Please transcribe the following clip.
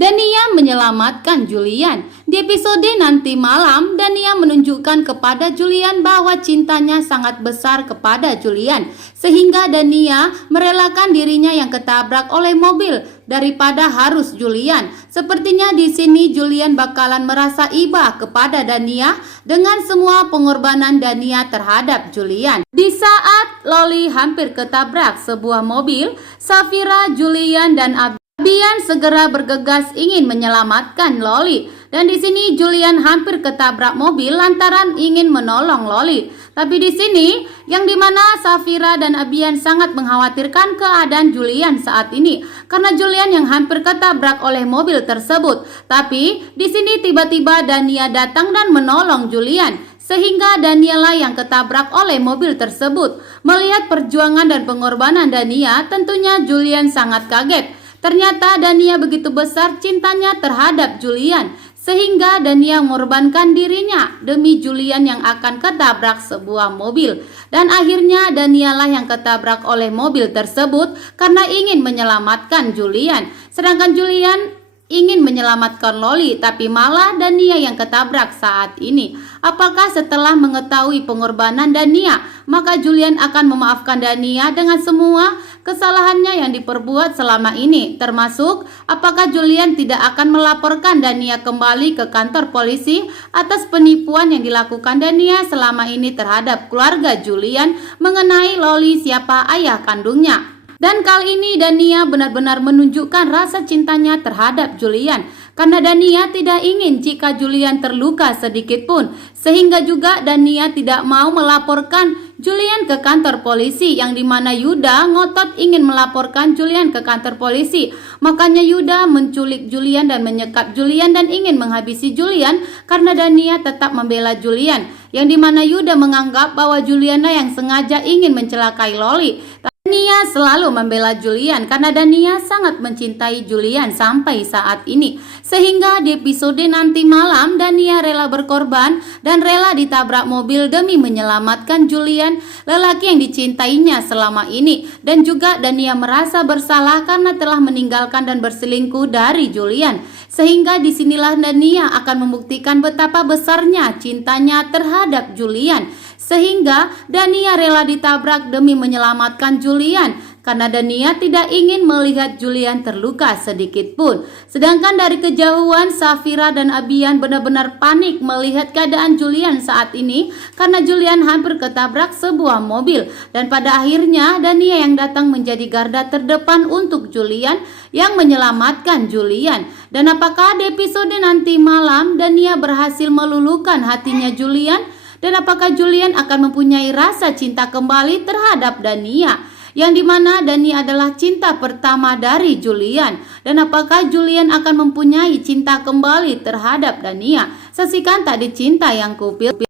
Dania menyelamatkan Julian. Di episode nanti malam, Dania menunjukkan kepada Julian bahwa cintanya sangat besar kepada Julian, sehingga Dania merelakan dirinya yang ketabrak oleh mobil daripada harus Julian. Sepertinya di sini Julian bakalan merasa iba kepada Dania dengan semua pengorbanan Dania terhadap Julian. Di saat Loli hampir ketabrak sebuah mobil, Safira, Julian, dan Abian segera bergegas ingin menyelamatkan Loli. Dan di sini Julian hampir ketabrak mobil lantaran ingin menolong Loli. Tapi di sini yang dimana Safira dan Abian sangat mengkhawatirkan keadaan Julian saat ini karena Julian yang hampir ketabrak oleh mobil tersebut. Tapi di sini tiba-tiba Dania datang dan menolong Julian, sehingga Dania lah yang ketabrak oleh mobil tersebut. Melihat perjuangan dan pengorbanan Dania, tentunya Julian sangat kaget. Ternyata Dania begitu besar cintanya terhadap Julian, sehingga Dania mengorbankan dirinya demi Julian yang akan ketabrak sebuah mobil. Dan akhirnya Dania lah yang ketabrak oleh mobil tersebut karena ingin menyelamatkan Julian. Sedangkan Julian ingin menyelamatkan Loli, tapi malah Dania yang ketabrak saat ini. Apakah setelah mengetahui pengorbanan Dania, maka Julian akan memaafkan Dania dengan semua kesalahannya yang diperbuat selama ini? Termasuk, apakah Julian tidak akan melaporkan Dania kembali ke kantor polisi atas penipuan yang dilakukan Dania selama ini terhadap keluarga Julian mengenai Loli siapa ayah kandungnya? Dan kali ini Dania benar-benar menunjukkan rasa cintanya terhadap Julian, karena Dania tidak ingin jika Julian terluka sedikit pun, sehingga juga Dania tidak mau melaporkan Julian ke kantor polisi, yang dimana Yuda ngotot ingin melaporkan Julian ke kantor polisi. Makanya Yuda menculik Julian dan menyekap Julian dan ingin menghabisi Julian karena Dania tetap membela Julian, yang dimana Yuda menganggap bahwa Juliana yang sengaja ingin mencelakai Loli. Dania selalu membela Julian karena Dania sangat mencintai Julian sampai saat ini. Sehingga di episode nanti malam Dania rela berkorban dan rela ditabrak mobil demi menyelamatkan Julian, lelaki yang dicintainya selama ini. Dan juga Dania merasa bersalah karena telah meninggalkan dan berselingkuh dari Julian. Sehingga disinilah Dania akan membuktikan betapa besarnya cintanya terhadap Julian. Sehingga Dania rela ditabrak demi menyelamatkan Julian karena Dania tidak ingin melihat Julian terluka sedikit pun. Sedangkan dari kejauhan Safira dan Abian benar-benar panik melihat keadaan Julian saat ini karena Julian hampir ketabrak sebuah mobil. Dan pada akhirnya Dania yang datang menjadi garda terdepan untuk Julian yang menyelamatkan Julian. Dan apakah di episode nanti malam Dania berhasil meluluhkan hatinya Julian? Dan apakah Julian akan mempunyai rasa cinta kembali terhadap Dania? Yang dimana Dania adalah cinta pertama dari Julian. Dan apakah Julian akan mempunyai cinta kembali terhadap Dania? Saksikan Tak Dicinta yang Kupilih.